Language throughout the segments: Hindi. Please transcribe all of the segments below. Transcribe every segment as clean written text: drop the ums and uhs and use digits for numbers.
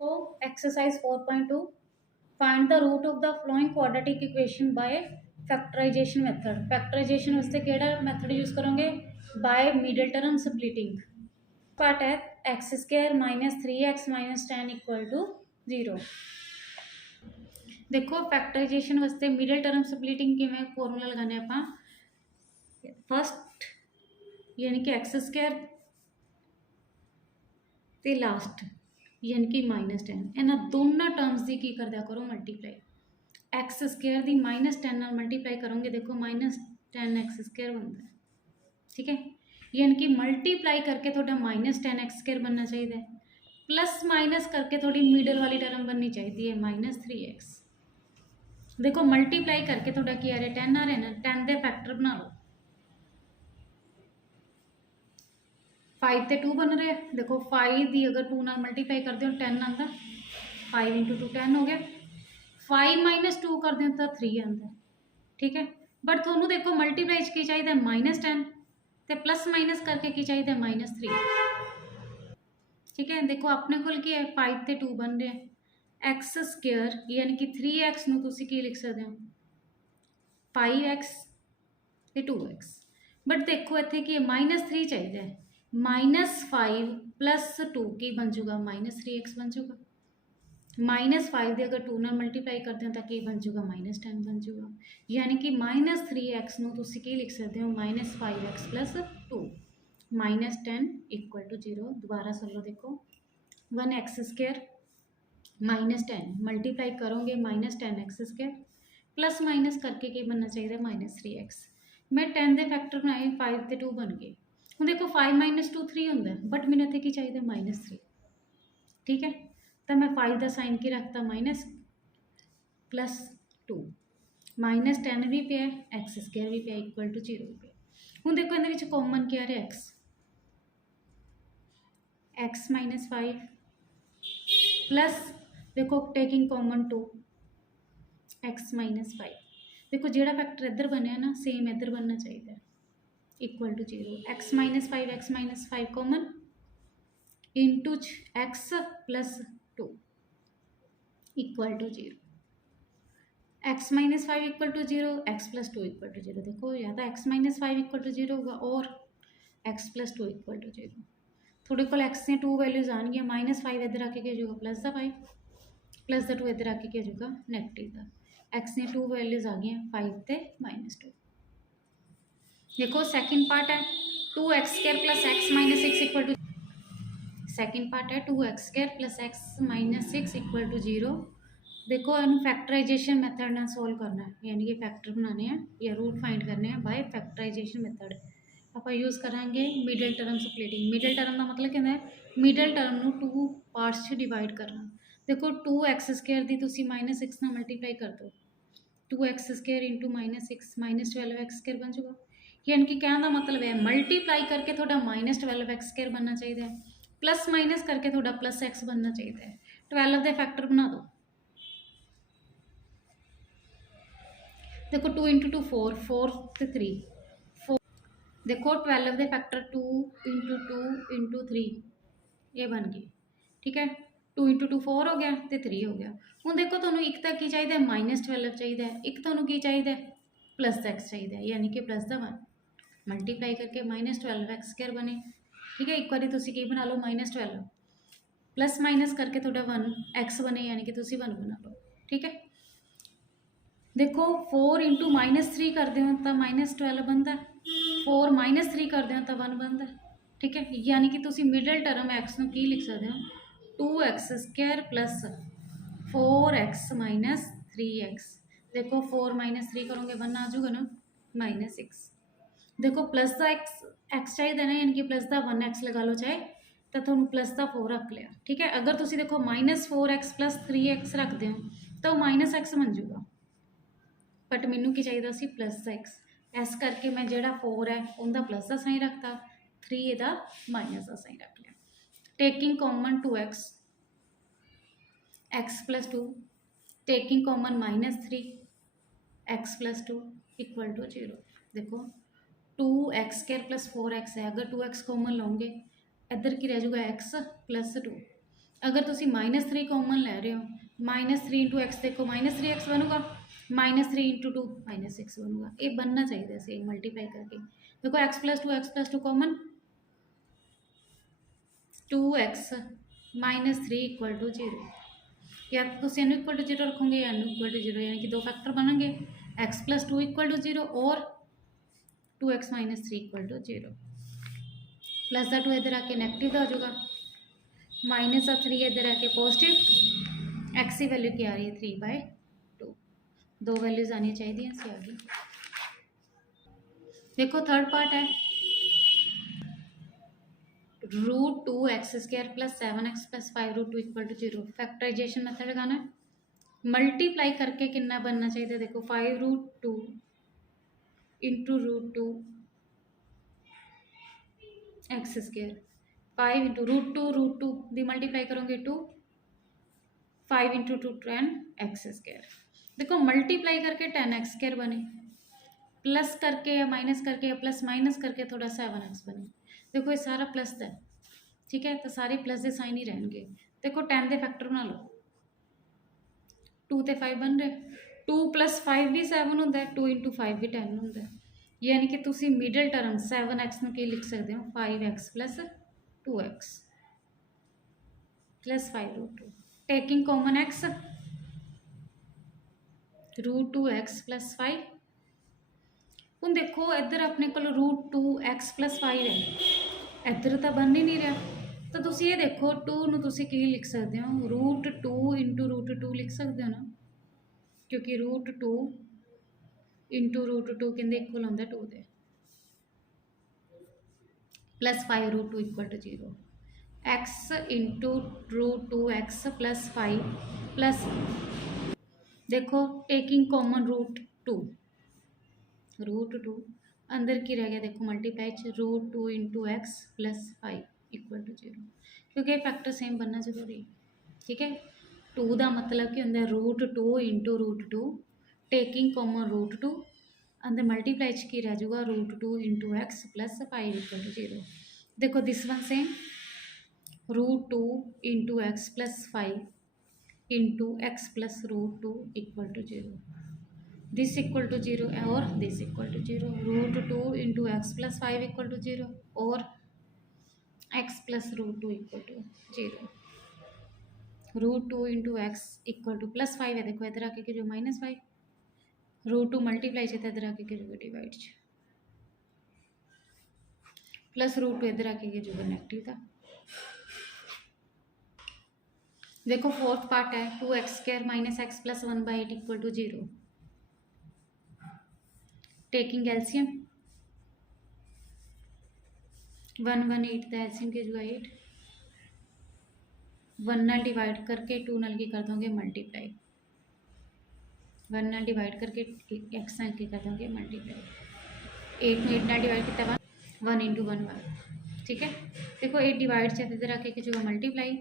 So exercise 4.2, find the root of the following quadratic equation by factorization method. Factorization वास्ते केड़ा मेथड यूज करोगे? By middle term splitting. Part है x square minus 3x minus 10 equal to 0। देखो फैक्टराइजेशन वास्ते मिडल टर्म स्प्लिटिंग किवें फॉर्मूला लगाने आपां। फर्स्ट यानी कि एक्स स्क्वायर ते लास्ट यानी कि -10 इन्हां दोनों टर्म्स की कर दिया करो मल्टीप्लाई। एक्स स्क्वायर की -10 नाल मल्टीप्लाई करोगे, देखो -10 एक्स स्क्वायर बनता है। ठीक है, यानी कि मल्टीप्लाई करके थोड़ा -10 एक्स स्क्वायर बनना चाहिए, प्लस माइनस करके थोड़ी मिडल वाली टर्म बननी चाहिए है -3x। देखो मल्टीप्लाई करके थोड़ा की आ रहा है 10 आ रहा है ना, 10 के फैक्टर बना लो। 5 तो 2 बन रहे हैं, देखो 5 की अगर 2 नाल मल्टीप्लाई कर दो 10 आता, 5 इंटू 2 10 हो गया। 5 माइनस 2 कर दो तो 3 आता। ठीक है, बट थोनू देखो मल्टीप्लाई की चाहिए -10 तो प्लस माइनस करके की चाहिए -3। ठीक है, देखो अपने को की है 5 तो 2 बन रहे हैं। एक्स स्क्वायर यानी कि 3x नूं तुसीं की लिख सकते हो 5x ते 2x। बट देखो इत्थे की -3 चाहिए, -5 प्लस 2 की बन जूगा -3x बन जूगा। -5 दे अगर 2 नाल मल्टीप्लाई करते हो तो की बन जूगा -10 बन जूगा। यानी कि -3x नूं तुसीं की लिख सकते हो -5x प्लस 2 -10 इक्वल टू 0। दोबारा सुन लो, देखो 1x स्क्वायर -10 मल्टीप्लाई करोगे -10x स्क्वायर प्लस माइनस करके की बनना चाहिए -3x। मैं 10 के फैक्टर बनाए 5 तो 2 बन गए। हूँ देखो 5 माइनस 2 3 होंगे, बट मैंने इतने की चाहिए -3। ठीक है, तो मैं 5 का साइन की रखता माइनस प्लस 2 -10 भी पे एक्स स्क्वायर भी पे इक्वल टू 0 पे। हूँ देखो ये कॉमन क्या रहा एक्स -5 प्लस देखो टेकिंग कॉमन 2 एक्स -5। देखो जोड़ा फैक्टर इधर बनया ना सेम इधर बनना चाहिए equal to 0। X -5 common into x plus 2 equal to 0। X -5 equal to 0, x plus 2 equal to 0। देखो या तो एक्स -5 इक्वल टू 0 होगा और एक्स प्लस 2 इक्वल टू 0। थोड़े को एक्स से 2 वैल्यूज आएंगी, -5 इधर आके क्या होगा +5 प्लस द 2 इधर आके क्या होगा नेगेटिव का। एक्स ने 2 वैल्यूज आ गई 5 ते -2। देखो सेकंड पार्ट है 2x² plus x minus 6 equal to, second part है 2x² plus x minus 6 equal to 0। देखो इन फैक्टराइजेशन मैथड ना सोल्व करना है, यानी कि फैक्टर बनाने हैं या रूट फाइंड करने हैं बाय फैक्टराइजेशन मैथड। आप यूज़ करांगे middle term splitting. Middle term का मतलब क्या है, मिडल टर्म नू 2 पार्ट्स डिवाइड करना। देखो 2x² की तुसी -6 ना मल्टीप्लाई कर दो, 2x² इंटू -6 -12x² बन जाएगा। यानी कि कहने का मतलब है मल्टीप्लाई करके थोड़ा -12x² बनना चाहिए, प्लस माइनस करके थोड़ा +x बनना चाहिए। 12 के फैक्टर बना दो। देखो 2 इंटू 2 4 4 तो 3 4। देखो 12 के फैक्टर 2 इंटू 2 इंटू 3 ये बन गई। ठीक है, 2 इंटू 2 4 हो गया तो 3 हो गया। हूँ देखो तुहानू एक तक की चाहिए -12 चाहिए, एक तुहानू की चाहिए +x चाहिए, यानी कि प्लस द 1 मल्टीप्लाई करके -12x² बने। ठीक है, एक बार तुम की बना लो -12 प्लस माइनस करके थोड़ा 1x बने, यानी कि तुम 1 बना लो। ठीक है, देखो 4 इंटू -3 कर दो तो -12 बनता है, 4 -3 कर दो तो 1 बनता है। ठीक है, यानी कि तुम मिडल टर्म एक्स नू की लिख सकते हो 2x² plus 4x minus 3x। देखो 4 -3 करोगे 1 आ जाऊगा ना -6। देखो प्लस का एक्स चाहिए ना, यानी कि प्लस का 1x लगा लो चाहे, तो थोड़ा प्लस का 4 रख लिया। ठीक है, अगर तुम देखो -4x प्लस 3x रख दो तो -x बन जाऊगा, बट मैनू की चाहिए सी +x। इस करके मैं जोड़ा 4 है उनका प्लस का साइन रखता, 3 एदा माइनस का साइन रख लिया। Taking common 2x x plus 2 taking common -3 x plus 2 equal to 0। देखो 2x² प्लस 4x है, अगर 2x कॉमन लोगे इधर की रह जाएगा x प्लस 2। अगर तुसी -3 कॉमन लै रहे हो, -3 इंटू एक्स देखो -3x बनूगा, -3 इंटू 2 -6 बनूगा। ये बनना चाहिए सेम मल्टीप्लाई करके। देखो x+2 कॉमन 2x -3 = 0, या तुम एन इक्वल टू 0 रखोगे या एन इक्वल टू 0, यानी कि दो फैक्टर बनेंगे x+2 = 0 और 2x -3 = 0। प्लस का 2 इधर आके नैगेटिव का हो जाएगा, -3 इधर आके पॉजिटिव, एक्स की वैल्यू क्या आ रही है 3/2, दो वैल्यूज आनी चाहिए इससे आगे। देखो थर्ड पार्ट है √2x² + 7x + 5√2 = 0। फैक्टराइजेशन मेथड लगाना है, मल्टीप्लाई करके कितना बनना चाहिए देखो 5√2 इंटू √2 x², 5 इंटू √2 दी मल्टीप्लाई करोगे 2, 5 इंटू 2 10x²। देखो मल्टीप्लाई करके 10x² बने, प्लस करके या माइनस करके या प्लस माइनस करके थोड़ा 7x बने। देखो ये सारा प्लस है, ठीक है, तो सारे प्लस के साइन ही रहेंगे। देखो 10 के फैक्टर बना लो, 2 ते 5 बन रहे, 2 + 5 भी 7 होंगे, 2 इंटू 5 भी 10 होंगे, यानी कि तुसी मिडल टर्म 7x में लिख सकते हो 5x + 2x + 5√2, taking common x √2x + 5। ਹੁਣ देखो इधर अपने को √2x + 5 है, इधर तो बन ही नहीं रहा, तो तुम ये देखो 2 ਨੂੰ ਤੁਸੀਂ ਕੀ लिख सकते हो, √2 इंटू √2 लिख सकते हो ना, क्योंकि √2 इंटू √2 कहते इक्वल होंगे 2 के, + 5√2 = 0। x इंटू √2x + 5 प्लस देखो टेकिंग कॉमन √2 अंदर की रह गया, देखो मल्टीप्लाई √2 इंटू x + 5 = 0, क्योंकि फैक्टर सेम बनना जरूरी है, ठीक है। 2 का मतलब की होंगे √2 इंटू √2, टेकिंग कॉमन √2, अंदर मल्टीप्लाई की रह जाऊगा √2 इंटू x + 5 = 0। देखो this one same √2 into x + 5 into x + √2 = 0, this equal to 0 और this equal to 0, √2 into x + 5 = 0 और x + √2 = 0, √2 इंटू x = +5 है, देखो इधर आके गिरो -5, √2 मल्टीप्लाई से इधर आके गिरोगे डिवाइड प्लस √2 इधर आके गिरोगे नेगेटिव का। देखो फोर्थ पार्ट है 2x² - x + 1/8 = 0, टेकिंग एल्सियम 118 का एल्सियम के जो 8, 1 नाल डिवाइड करके 2 नाल की कर दोगे मल्टीप्लाई, 1 नाल डिवाइड करके x नाल की कर दोगे मल्टीप्लाई, 8 में 8 नाल डिवाइड किया 1 इंटू 1 1, ठीक है। देखो 8 डिवाइड से इधर आके जो मल्टीप्लाई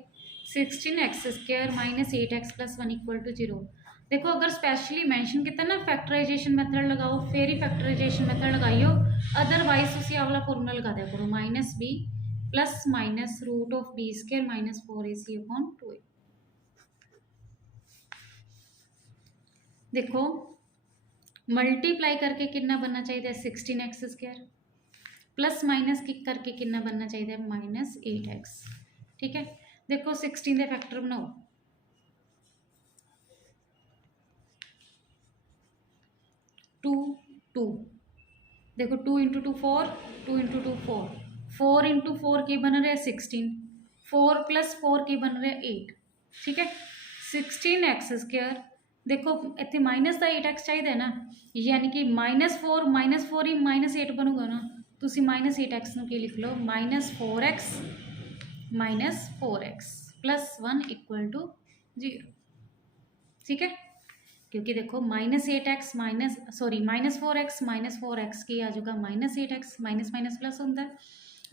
16x² - 8x + 1 = 0। देखो अगर स्पेशली मैंशन किया ना फैक्टराइजेशन मेथड लगाओ, फिर ही फैक्टराइजेशन मेथड लगाइयो, अदरवाइज तुम वाला फॉर्मूला लगा दिया करो -b + √(b²- 4ac/2a। देखो मल्टीप्लाई करके कितना बनना चाहिए 16x² प्लस माइनस किक करके कितना बनना चाहिए -8x, ठीक है। देखो 16 के फैक्टर बनाओ, 2 2, देखो 2 इंटू 2 4, 2 इंटू 2 4, 4 इंटू 4 की बन रहा है 16, 4 + 4 की बन रहा है 8, ठीक है। 16x², देखो इतने माइनस का 8x चाहिए ना, यानी कि -4 ही -8 बनूगा ना, तो -8x की लिख लो -4x + 1 = 0, ठीक है। क्योंकि देखो -4x की आ जाएगा -8x, माइनस माइनस प्लस होता है,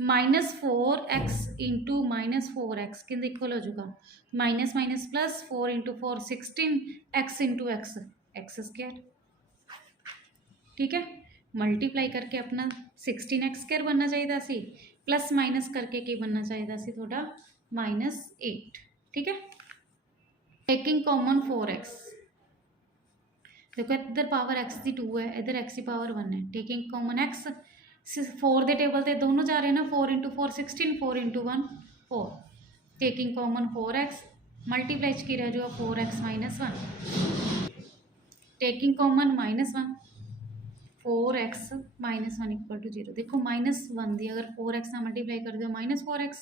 -4x इंटू -4x के इक्वल हो जाएगा minus minus plus 4 into 4 16x into x², ठीक है। मल्टीप्लाई करके अपना 16x² बनना चाहिए सी, प्लस माइनस करके की बनना चाहिए सी थोड़ा -8, ठीक है। टेकिंग कॉमन 4x, देखो इधर पावर x की 2 है, इधर x की पावर 1 है। टेकिंग कॉमन x, 4 के टेबल से दोनों जा रहे हैं ना, 4 into 4 16, 4 into 1 4। Taking common 4x, multiply की रह जाओ 4x minus 1। Taking common -1, 4x minus 1 equal to 0। देखो -1 दी अगर 4x ना मल्टीप्लाई कर दो -4x,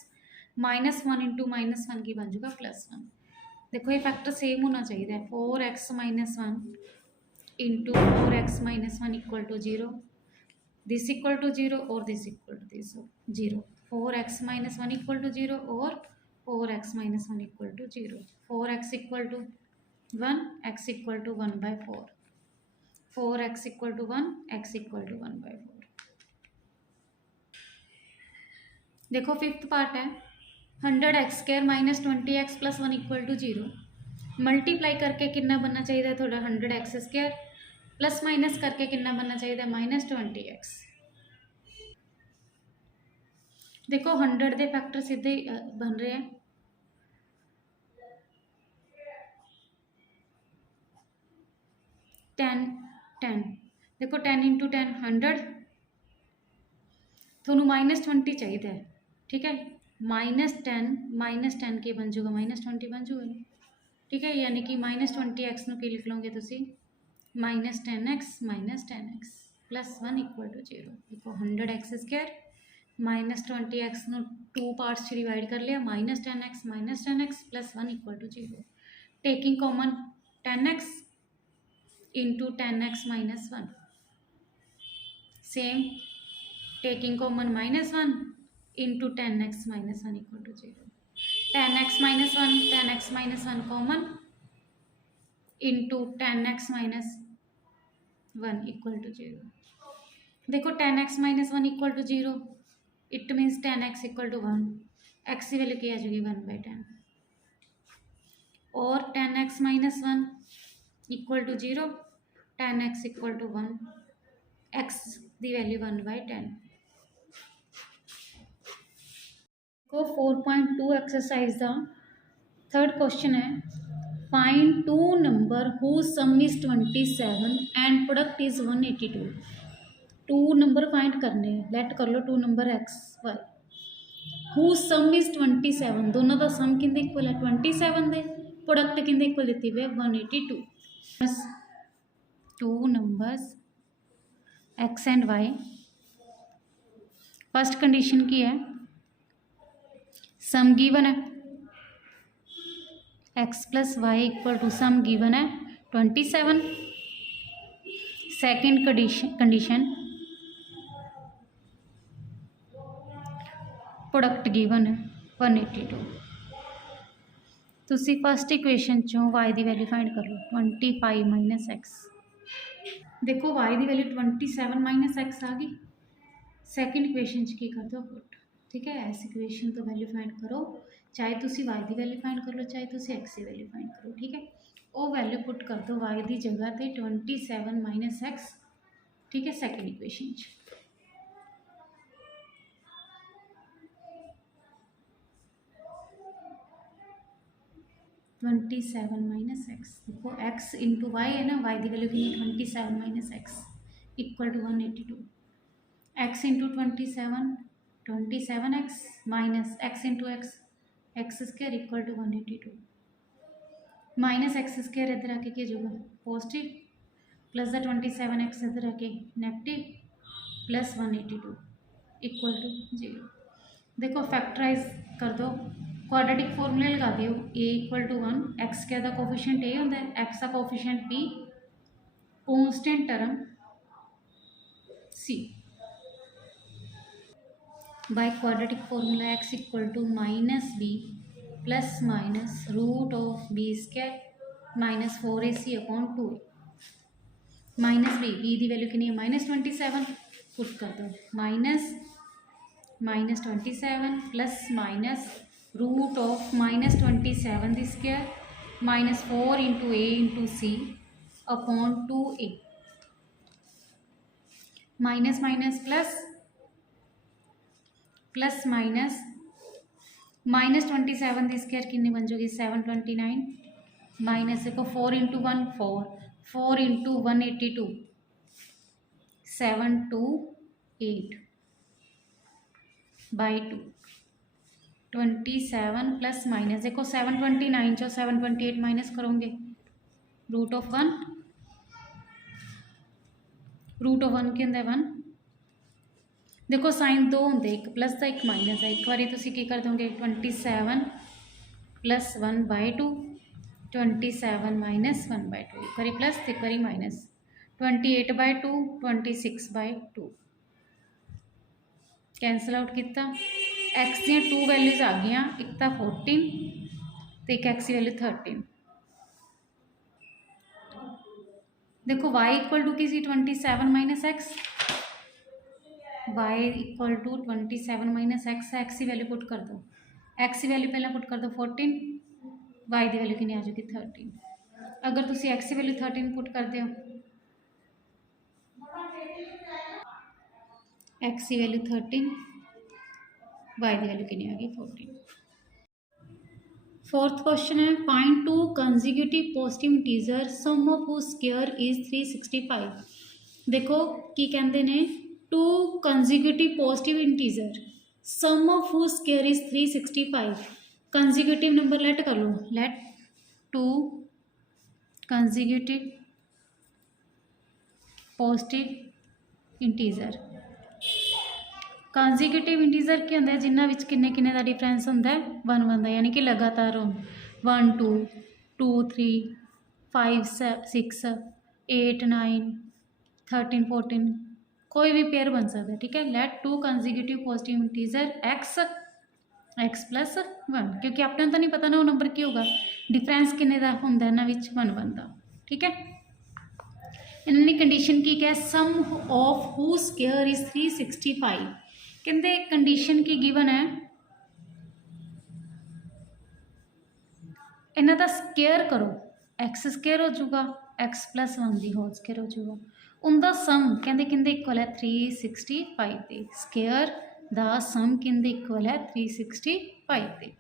-1 इंटू -1 की बन जाएगा +1। देखो ये फैक्टर सेम होना चाहिए, 4x minus 1 into 4x minus 1 equal to 0, this equal to 0 और this equal to this 0। 4x minus 1 equal to 0 और 4x minus 1 equal to 0। 4x equal to 1, x equal to 1/4, 4x equal to 1, x equal to 1/4। देखो फिफ्थ पार्ट है, 100x² minus 20x plus 1 equal to 0। Multiply करके कितना बनना चाहिए थोड़ा, 100x² प्लस माइनस करके कितना बनना चाहिए -20x। देखो 100 के फैक्टर सीधे बन रहे हैं, 10 10। देखो 10 इंटू 10 100, थोनू -20 चाहिए, ठीक है। -10 के बन जाऊगा -20 बन जाऊगा, ठीक है। यानी कि -20x ਨੂੰ ਕੀ ਲਿਖ ਲਓਗੇ ਤੁਸੀਂ, -10x प्लस 1 इक्वल टू 0। देखो 100x² -20x ਨੂੰ 2 पार्ट्स ਚ डिवाइड कर लिया, -10x plus 1 equal to 0। Taking common 10x into 10x minus 1, same taking common -1 into 10x minus 1 equal to 0। 10x minus 1 common into 10x minus 1 equal to 0। देखो 10x minus 1 equal to 0, it means 10x equal to 1, x की वैल्यू क्या आ जाएगी 1/10, और 10x minus 1 equal to 0, 10x equal to 1, x की वैल्यू 1/10। को 4.2 एक्सरसाइज का थर्ड क्वेश्चन है, find two number whose sum is 27 and product is 182। Two number find करने, लेट कर लो two number x y, whose sum is 27, दोनों का सम किंदे इक्वल है 27 दे, प्रोडक्ट किंदे इक्वल दी हुई है 182। बस two numbers x and y, first condition की है सम गिवन है x plus y equal to sum given है 27। सेकेंड कंडीशन प्रोडक्ट गिवन है 182। तुसी फर्स्ट इक्वेशन चों y की वैल्यू फाइंड कर लो 25 माइनस x। देखो y की वैल्यू 27 माइनस x आ गई, सैकेंड इक्वेशन की कर दो पुट, ठीक है। इस इक्वेशन तो वैल्यू फाइंड करो, चाहे तुसी y की वैल्यू फाइंड कर लो, चाहे तुसी x की वैल्यू फाइंड करो, ठीक है। वो वैल्यू पुट कर दो y की जगह पे 27 माइनस x, ठीक है। सैकेंड इक्वेशन 27 माइनस x, देखो x इंटू वाई है ना, y की वैल्यू कितनी 27 minus x equal to 182। x into 27 x minus x into x² equal to 182। Minus x² इधर आके क्या होगा पॉजिटिव, प्लस द 27x इधर आके नेगेटिव, प्लस 182 इक्वल टू 0। देखो फैक्टराइज कर दो, क्वाड्रेटिक फॉर्मूले लगा दियो, a इक्वल टू 1, एक्स क्या कोफिशिएंट a होंगे, एक्स का coefficient b, constant term c। By quadratic formula x equal to -b plus minus root of b² minus 4ac upon 2a। Minus b की वैल्यू कितनी है -27, पुट कर दो -27 प्लस माइनस रूट ऑफ -27 दी square minus 4 into a into c upon 2a। Minus minus plus, plus minus -27 की स्क्वायर कितनी बन जाएगी 729 माइनस देखो 4 into 1 4 4 into 182 728 by 2 27 plus minus देखो 729 चो 728 माइनस करोगे रूट ऑफ 1 के अंदर 1 देखो साइन दो होंगे एक प्लस का एक माइनस है एक बार तुम की कर दोगे 27 प्लस 1 बाय 2 27 माइनस 1 बाय 2 एक बार प्लस एक बार minus 28 by 2 26 by 2 cancel out किया एक्स दी 2 वैल्यूज आ गई एक तो 14 तो एक एक्स की वैल्यू 13 देखो y इक्वल टू की सी 27 minus x y equal to 27 minus x x की वैल्यू पुट कर दो एक्स की वैल्यू पहले पुट कर दो 14 y की वैल्यू कितनी आ जाएगी 13 अगर तुम एक्स की वैल्यू 13 पुट कर दो एक्स की वैल्यू 13 y की वैल्यू कितनी आ गई 14 फोर्थ क्वेश्चन है find two consecutive positive integer sum of whose square is 365 देखो की कहते ने two consecutive positive integer sum of whose square is 365 consecutive number let कर लो let two consecutive positive integer consecutive integer क्या होंगे जिन्होंने विच किन्ने किन्ने का डिफरेंस होंगे 1 1 का यानी कि लगातार 1 2 2 3 5 6 8 9 13 14 कोई भी पेयर बन सकता है ठीक है let two consecutive positive integer x plus 1 क्योंकि अपने तो नहीं पता ना वो नंबर की होगा डिफरेंस किन्ने का होंगे इन्होंने 1 1 का ठीक है इन्होंने कंडीशन की क्या सम ऑफ हू स्क्वायर इज 365 कहते कंडीशन की गिवन है इन्हों का स्केयर करो एक्स स्केयर हो जाऊगा एक्स प्लस 1 की होल स्केयर हो जाऊगा उनका सम कहते किंदे इक्वल है 365 के स्केयर का सम किंदे इक्वल है 365 के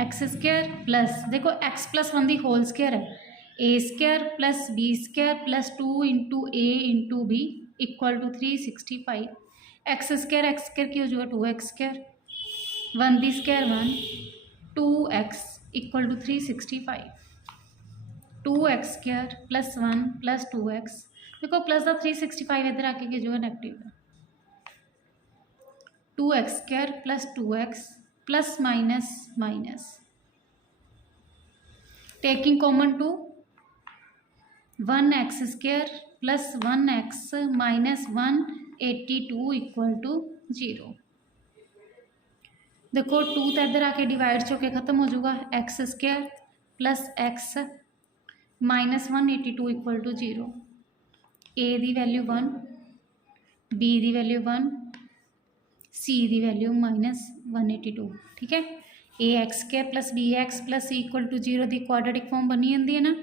एक्स स्केयर प्लस देखो एक्स प्लस 1 की होल स्केयर है a square plus b square plus 2 into A into b equal to 365 x square की हो जाएगा 2x स्केयर 1 दी square 1 2x equal to 365 2x square plus 1 plus 2x देखो प्लस का 365 इधर आके की जो है नेगेटिव है 2x square plus 2x plus minus minus taking common two 1x square plus 1x minus 182 equal to 0 देखो 2 तो इधर आके डिवाइड होके खत्म हो जाऊगा x square plus x minus 182 equal to 0 a दी वैल्यू 1 बी दी वैल्यू 1 सी दी वैल्यू माइनस 182 ठीक है a x square plus b x plus c equal to 0 की क्वाड्रेटिक फॉर्म बनी जाती है ना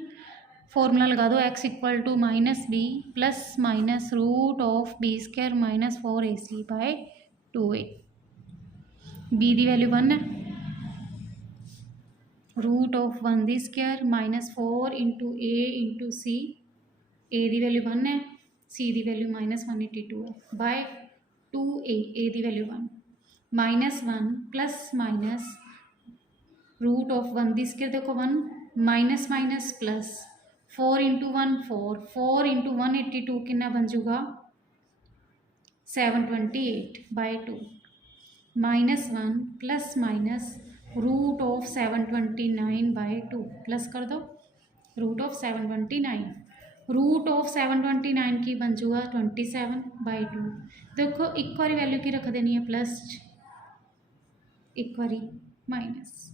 फॉर्मूला लगा दो x equal to minus B plus minus root of B square minus 4ac by 2a B दी वैल्यू 1 है रूट ऑफ 1 दी square minus 4 into A into C A दी वैल्यू 1 है सी दी वैल्यू माइनस 182 है बाय 2a ए दी value 1 minus 1 plus minus root of 1 दी स्क्वायर देखो 1 minus minus plus 4 into 1 4 4 into 182 कितना बन जाऊगा 728 by 2 minus 1 plus minus root of 729 by 2 plus कर दो रूट ऑफ 729 रूट ऑफ 729 की बन जाऊगा 27 बाय 2 देखो एक बार वैल्यू की रख देनी है प्लस एक बार माइनस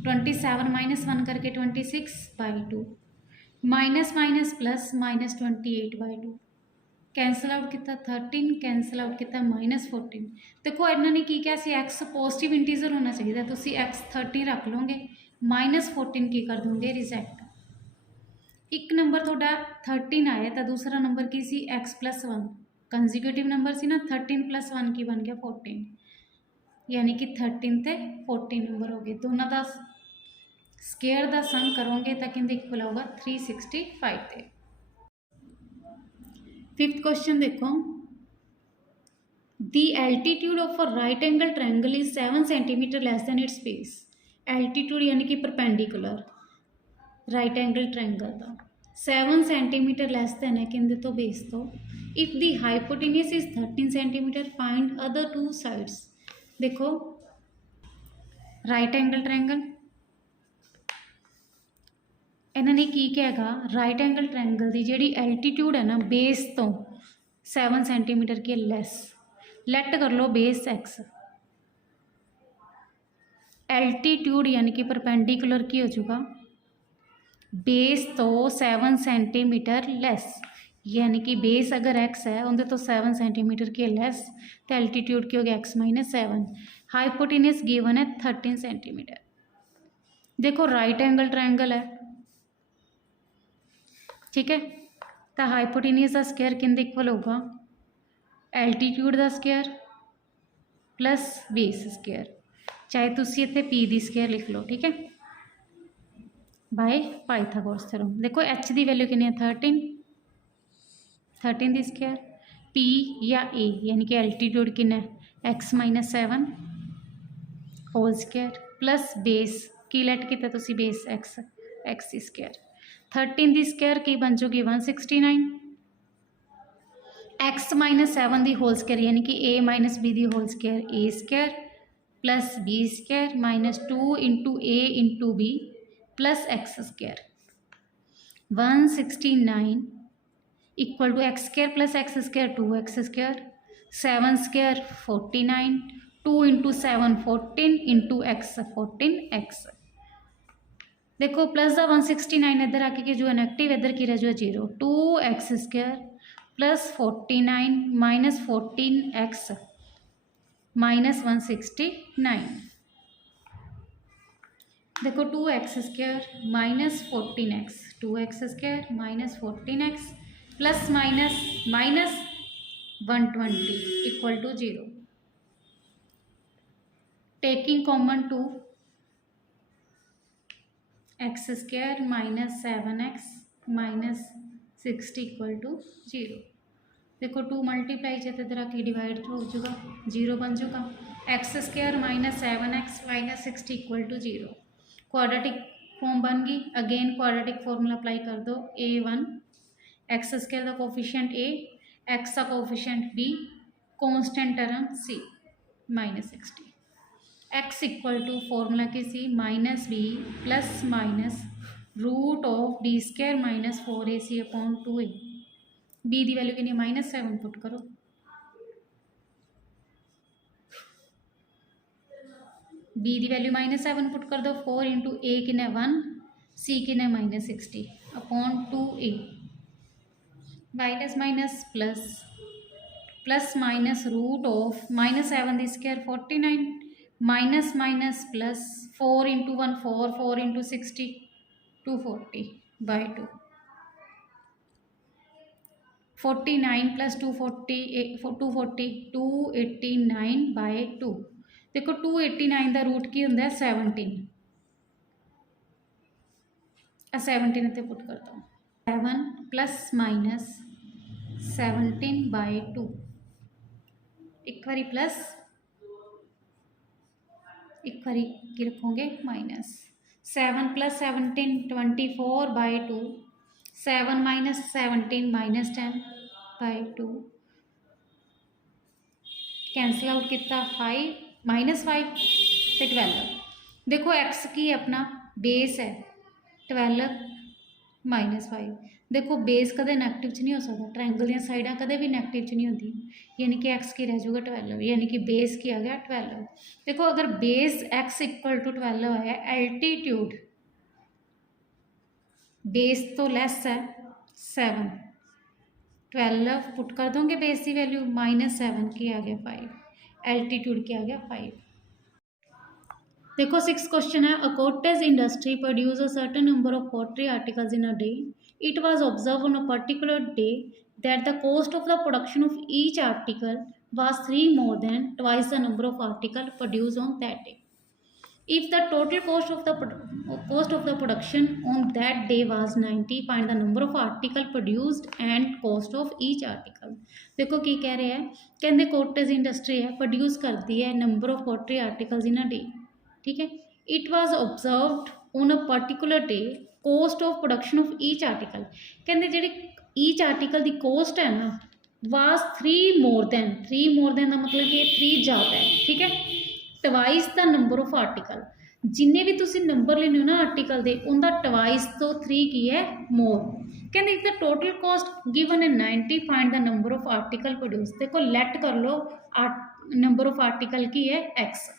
27 माइनस 1 करके 26 by 2 minus minus plus minus 28 by 2 cancel out किया 13 कैंसल आउट किया माइनस 14 देखो इन्होंने की क्या सी एक्स पॉजिटिव इंटीजर होना चाहिए तो एक्स 30 रख लोगे माइनस 14 की कर दोगे रिजैक्ट एक नंबर थोड़ा 13 आया तो दूसरा नंबर की सी एक्स प्लस 1 कंजिक्यूटिव नंबर सी ना 13 + 1 की बन गया 14, यानी कि 13 ते 14 नंबर हो गए। दोनों का स्केयर का सम करोगे तो कहते इक्वल होगा 365 के। 5th क्वेश्चन देखो, दी altitude of a right angle triangle is 7 centimetre less than its base. Altitude यानी कि परपेंडिकुलर राइट एंगल ट्रायंगल का 7 सेंटीमीटर लैस दैन है कहते तो बेस तो। If the hypotenuse is 13 centimetre find other two sides. देखो राइट एंगल ट्रायंगल इन्होंने की कहा, राइट एंगल ट्रायंगल की जी एल्टीट्यूड है ना बेस तो 7 सेंटीमीटर के लैस, लैट कर लो बेस एक्स, एल्टीट्यूड यानी कि परपेंडिकुलर की हो चुका बेस तो 7 सेंटीमीटर लैस, यानी कि बेस अगर एक्स है उनके तो 7 सेंटीमीटर के लैस, तो एल्टीट्यूड की हो गया एक्स माइनस 7। हाइपोटेन्यूज गिवन है 13 सेंटीमीटर। देखो राइट एंगल ट्रायंगल है, ठीक है, तो हाइपोटेन्यूज का स्केयर किंदे इक्वल होगा एल्टीट्यूड का स्केयर प्लस बेस स्केयर, चाहे तुसी इत्थे पी दी स्केयर लिख लो, ठीक है, बाय पाइथागोरस थ्योरम। देखो एच की वैल्यू कितनी है 13 दी स्केयर, पी या ए यानी कि एल्टीट्यूड कितना है x minus 7 whole square plus base की लैट किया तुसी बेस एक्स दी स्केयर, 13 दी स्केयर की बन जूगी 169, एक्स माइनस 7 दी होल स्केयर यानी कि ए माइनस बी दी whole square a square plus b square minus 2 into A into b plus x square, 169 equal to x square plus x square 2x square, 7 square 49, 2 into 7 14 into x 14x। देखो प्लस का 169 इधर आके की जो है नेगेटिव, इधर की रह जो है 0, 2x square plus 49 minus 14x minus 169। देखो 2x square minus 14x, 2x square minus 14x plus minus minus 120 equal to 0, taking common 2 x square minus 7x minus 60 equal to 0। देखो 2 मल्टीप्लाई जब इधर आके डिवाइड हो जाएगा 0 बन जाएगा, x square minus 7x minus 60 equal to 0, quadratic form बन गई। अगेन क्वाड्रेटिक फॉर्मूला अप्लाई कर दो, a1 एक्स स्केयर का कोफिशिएंट a, एक्स का coefficient b, constant term c minus 60, x equal to formula की c minus b plus minus root of b square minus 4ac upon 2a, b की वैल्यू कितनी माइनस 7 पुट करो, बी की वैल्यू माइनस 7 पुट कर दो, 4 इंटू ए किन्ने 1, सी किन्ने minus 60 upon 2a, minus minus plus plus minus root of minus 7 दी square 49 minus minus plus 4 into 1 4, 4 into 60 240 by 2, 49 plus 240 289 by 2। देखो 289 का रूट की होंगे 17, 17 इतने पुट कर दो, 7 प्लस माइनस 17 बाई 2, एक बारी प्लस एक बारी की रखोगे minus, 7 plus 17 24 by 2, 7 minus 17 minus 10 by 2, cancel out किया 5 माइनस 5 तो 12। देखो एक्स की अपना बेस है 12 माइनस 5, देखो बेस कदे नैगेटिव च नहीं हो सकता, ट्रायंगल दी साइडां कदे भी नैगेटिव च नहीं होती, यानी कि एक्स की रह जाऊगा 12, यानी कि बेस की आ गया 12। देखो अगर बेस एक्स इक्वल टू 12 है, एल्टीट्यूड बेस तो लेस है 7, 12 पुट कर दोगे बेस की वैल्यू माइनस 7 की आ गया 5, एल्टीट्यूड की आ गया 5। देखो 6th क्वेश्चन है, a cottage industry produce a certain number of pottery articles in a day, It was observed on a particular day that the cost of the production of each article was 3 more than twice the number of articles produced on that day. If the total cost of the production on that day was 90, find the number of article produced and cost of each article. देखो की कह रहे हैं, कहते कोटेज इंडस्ट्री है, प्रोड्यूस करती है number of pottery articles in a day, ठीक है. It was observed on a particular day cost of production of each article, कहते जेह्ड़ी ईच आर्टिकल की कोस्ट है ना वाज 3 मोर दैन का मतलब कि 3 ज़्यादा है, ठीक है. Twice the number of article, जिन्ने भी तुम नंबर लेने हो ना आर्टिकल के उनका ट्वाइस तो 3 की है मोर. कहते द टोटल कॉस्ट गिवन है 90, find the number of article produce. देखो लेट कर लो, नंबर ऑफ आर्टिकल की है x.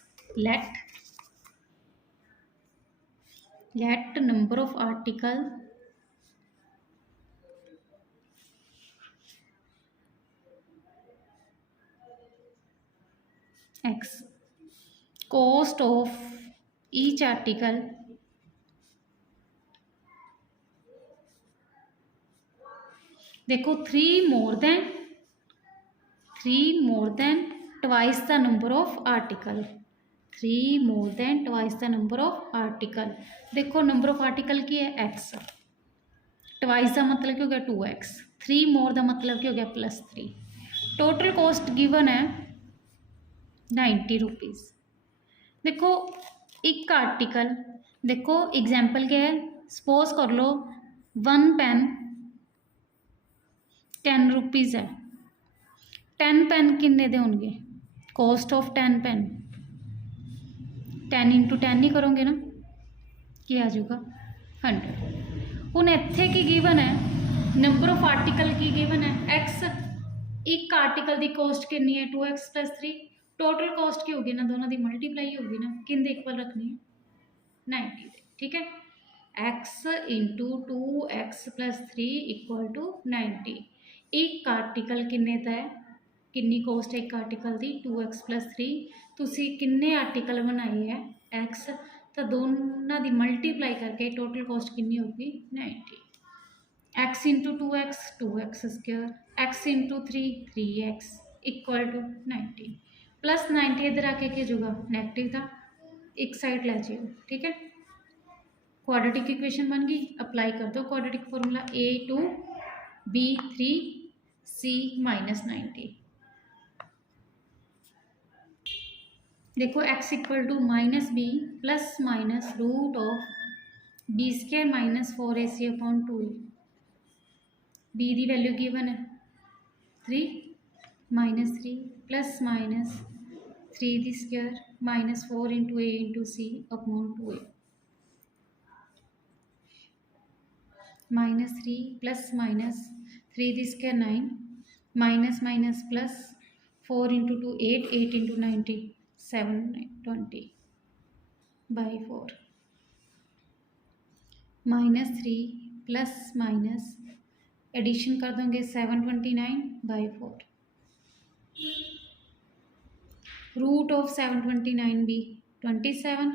Let number of article x, cost of each article देखो 3 more than twice the number of article, 3 more than twice the number of article. देखो नंबर ऑफ आर्टिकल की है x, ट्वाइस का मतलब क्या हो गया 2x, 3 मोर का मतलब क्या हो गया +3. टोटल कॉस्ट गिवन है 90 रुपीज़. देखो एक आर्टिकल, देखो एग्जाम्पल क्या है, सपोज कर लो 1 पेन 10 रुपीज़ है. 10 पेन किन्ने दे होंगे, कॉस्ट ऑफ 10 पेन 10 × 10 ही करोगे ना, कि आ जाएगा 100. हूँ इत्थे की गिवन है, नंबर ऑफ आर्टिकल की गिवन है x, एक आर्टिकल की कॉस्ट कितनी है 2x + 3. टोटल कॉस्ट की होगी ना, दोनों की मल्टीप्लाई होगी ना, किन इक्वल रखनी है 90, ठीक है. x × 2x + 3 = 90. एक आर्टिकल किन्ने दा है, किन्नी कॉस्ट है एक आर्टिकल की 2x + 3. तुसी किन्ने आर्टिकल बनाए है x, तो दोनों की मल्टीप्लाई करके टोटल कॉस्ट किन्नी होगी 90. x × 2x 2x², x × 3 3x = 90. +90 इधर आके क्या होगा नेगेटिव था, एक साइड ले जाओ, ठीक है. क्वाड्रेटिक इक्वेशन बन गई, अप्लाई कर दो quadratic formula A2 B3 C -90. देखो x = -b ± √(b² - 4ac/2a). b की वैल्यू गिवन है 3 -3 ± 3² - 4 × a × c/2a. -3 ± 3² 9 -+ 4 × 2 8 8 × 90 720/4 -3 ± एडिशन कर दोगे 729/4. √729 भी 27,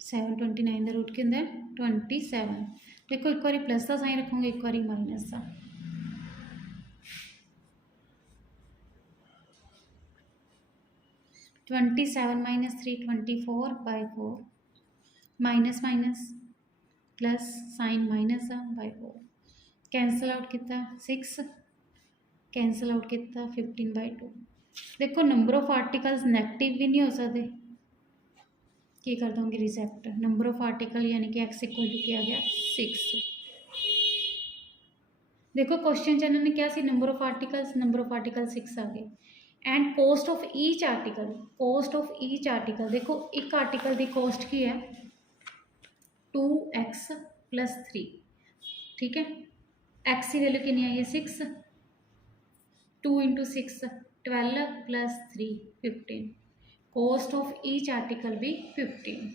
729 का रूट कितना है 27. देखो एक बार प्लस का साइन रखोगे, एक बार माइनस का. -7 - 3 24/4 minus plus sign -/4. Cancel out किया 6, कैंसल आउट किया 15/2. देखो नंबर ऑफ आर्टिकल्स नैगेटिव भी नहीं हो सकते, की कर दूँगी रिजेक्ट. नंबर ऑफ आर्टिकल यानी कि x = किया गया 6. देखो क्वेश्चन च इन्होंने क्या सी नंबर ऑफ आर्टिकल 6 आ गए. And cost of each article, देखो एक आर्टिकल की कॉस्ट की है 2x + 3, ठीक है. x की वैल्यू कितनी आई है 6, 2 × 6 12 + 3 15. कॉस्ट ऑफ ईच आर्टिकल भी 15.